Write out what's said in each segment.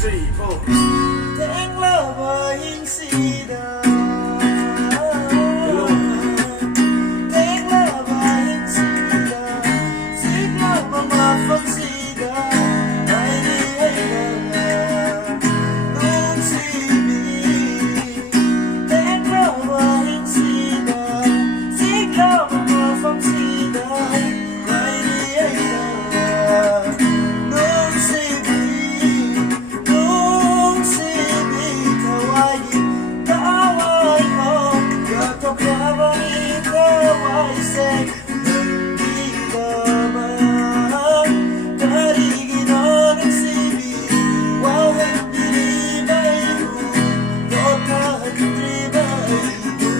three, four. Tiếng lỡ và hình si đà. Tiếng lỡ và hình si đà. Xích lỡ và mà phân si đà. Ai đi ai đà. Đúng si bi. Tiếng lỡ và hình si đà. Xích lỡ và mà phân si đà. Ai đi ai đà. Đúng si bi. Đúng si bi. Kawai mo. Gato kawai kawai se. Hindi naman. Karigin ng sibi. Walang dinibay mo. Dotahan dinibay mo.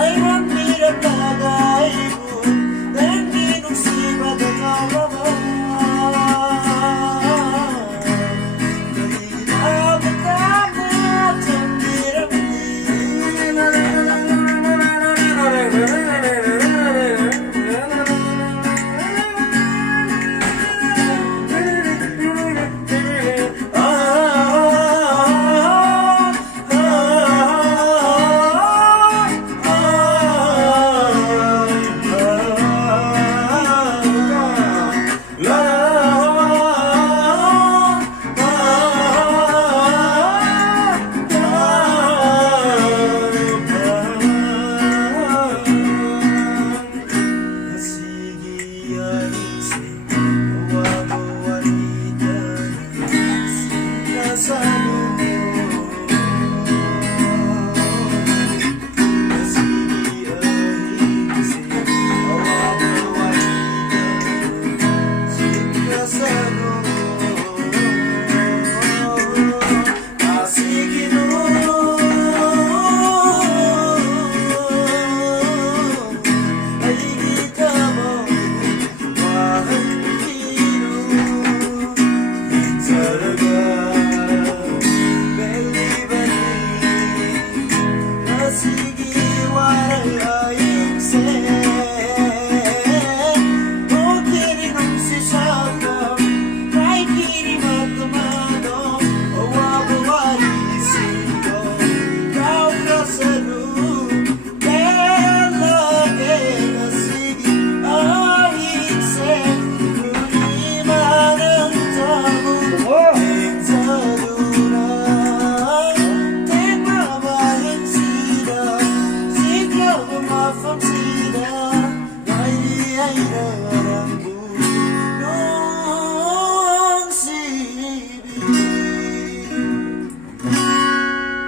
Ay mamilang tagay mo. Hindi nung siba dangalaman. Sige,